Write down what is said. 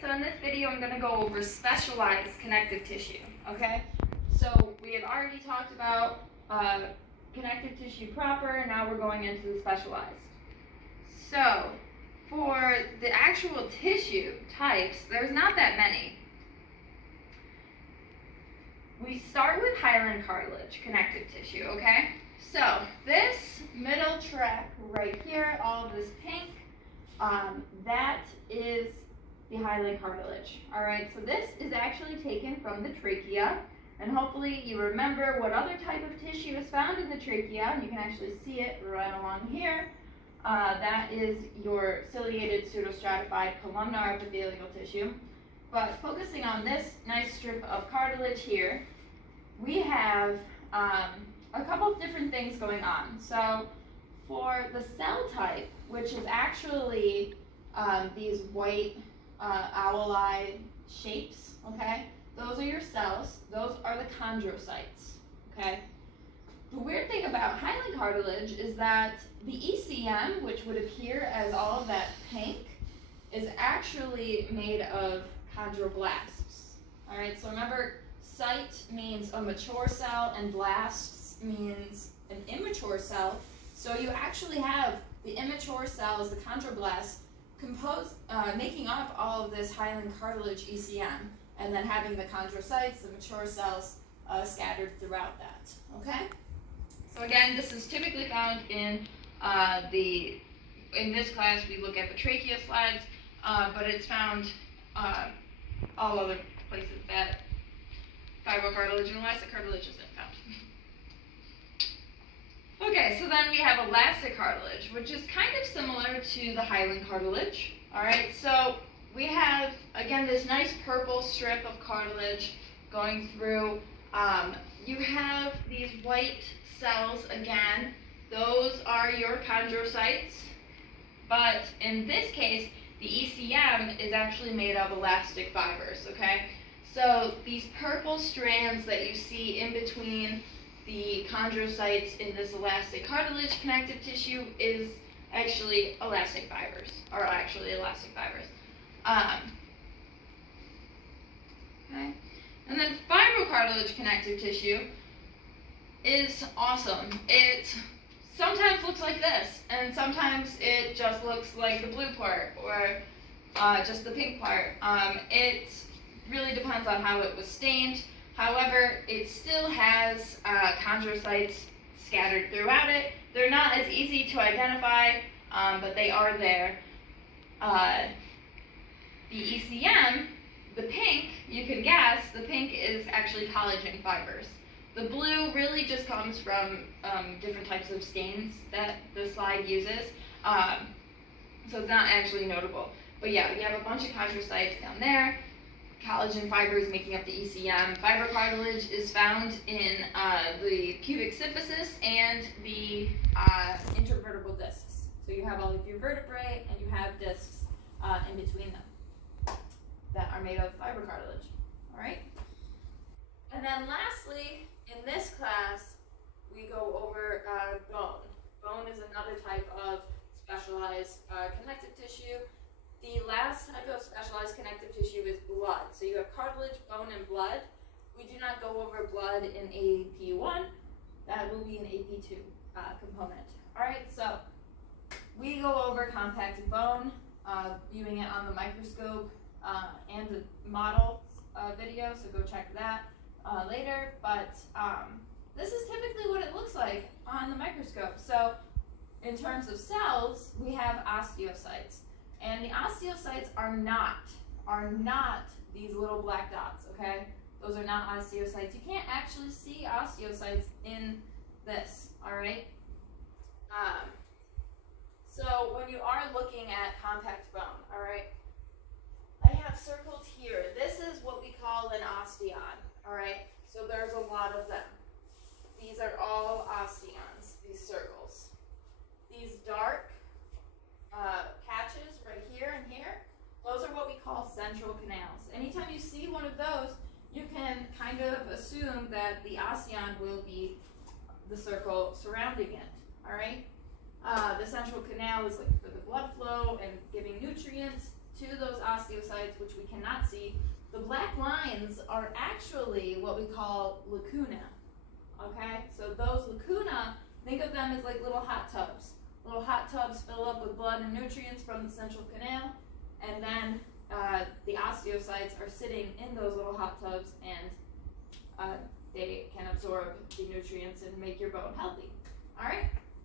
so in this video I'm going to go over specialized connective tissue, okay? So we have already talked about connective tissue proper, now we're going into the specialized. So, for the actual tissue types, there's not that many. We start with hyaline cartilage, connective tissue, okay? So, this middle track right here, all of this pink, that is the hyaline cartilage. All right, so this is actually taken from the trachea, and hopefully you remember what other type of tissue is found in the trachea. You can actually see it right along here. That is your ciliated pseudostratified columnar epithelial tissue. But focusing on this nice strip of cartilage here, we have a couple of different things going on. So for the cell type, which is actually these white owl eye shapes, okay? Those are your cells. Those are the chondrocytes, okay? The weird thing about hyaline cartilage is that the ECM, which would appear as all of that pink, is actually made of chondroblasts, all right? So remember, cyte means a mature cell and blasts means an immature cell. So you actually have the immature cells, the chondroblasts, making up all of this hyaline cartilage ECM, and then having the chondrocytes, the mature cells, scattered throughout that, okay? So again, this is typically found in in this class we look at the trachea slides, but it's found all other places that fibrocartilage and elastic cartilage isn't found. Okay, so then we have elastic cartilage, which is kind of similar to the hyaline cartilage. All right, so we have, again, this nice purple strip of cartilage going through. You have these white cells, again, those are your chondrocytes, but in this case, the ECM is actually made of elastic fibers, okay? So these purple strands that you see in between the chondrocytes in this elastic cartilage connective tissue is actually elastic fibers. Okay. And then fibrocartilage connective tissue is awesome. It sometimes looks like this, and sometimes it just looks like the blue part or just the pink part. It really depends on how it was stained. However, it still has chondrocytes scattered throughout it. They're not as easy to identify, but they are there. The ECM, the pink, you can guess, the pink is actually collagen fibers. The blue really just comes from different types of stains that the slide uses, so it's not actually notable. But yeah, we have a bunch of chondrocytes down there. Collagen fibers making up the ECM. Fibrocartilage is found in the pubic symphysis and the intervertebral discs. So you have all of your vertebrae and you have discs in between them that are made of fibrocartilage. All right. And then lastly, in this class, we go over bone. Bone is another type of specialized connective tissue. The last type of specialized connective tissue is blood. So you have cartilage, bone, and blood. We do not go over blood in AP1. That will be an AP2 component. All right, so we go over compacted bone, viewing it on the microscope and the model video, so go check that later. But this is typically what it looks like on the microscope. So in terms of cells, we have osteocytes. And the osteocytes are not these little black dots, okay? Those are not osteocytes. You can't actually see osteocytes in this, all right? So when you are looking at compact bone, all right, I have circled here. This is what we call an osteon, all right? So there's a lot of them. These are all osteons, these circles. These dark patches right here and here, those are what we call central canals. Anytime you see one of those, you can kind of assume that the osteon will be the circle surrounding it, all right? The central canal is like for the blood flow and giving nutrients to those osteocytes, which we cannot see. The black lines are actually what we call lacuna. Okay, so those lacuna, think of them as like little hot tubs. Little hot tubs fill up with blood and nutrients from the central canal, and then the osteocytes are sitting in those little hot tubs, and they can absorb the nutrients and make your bone healthy. All right.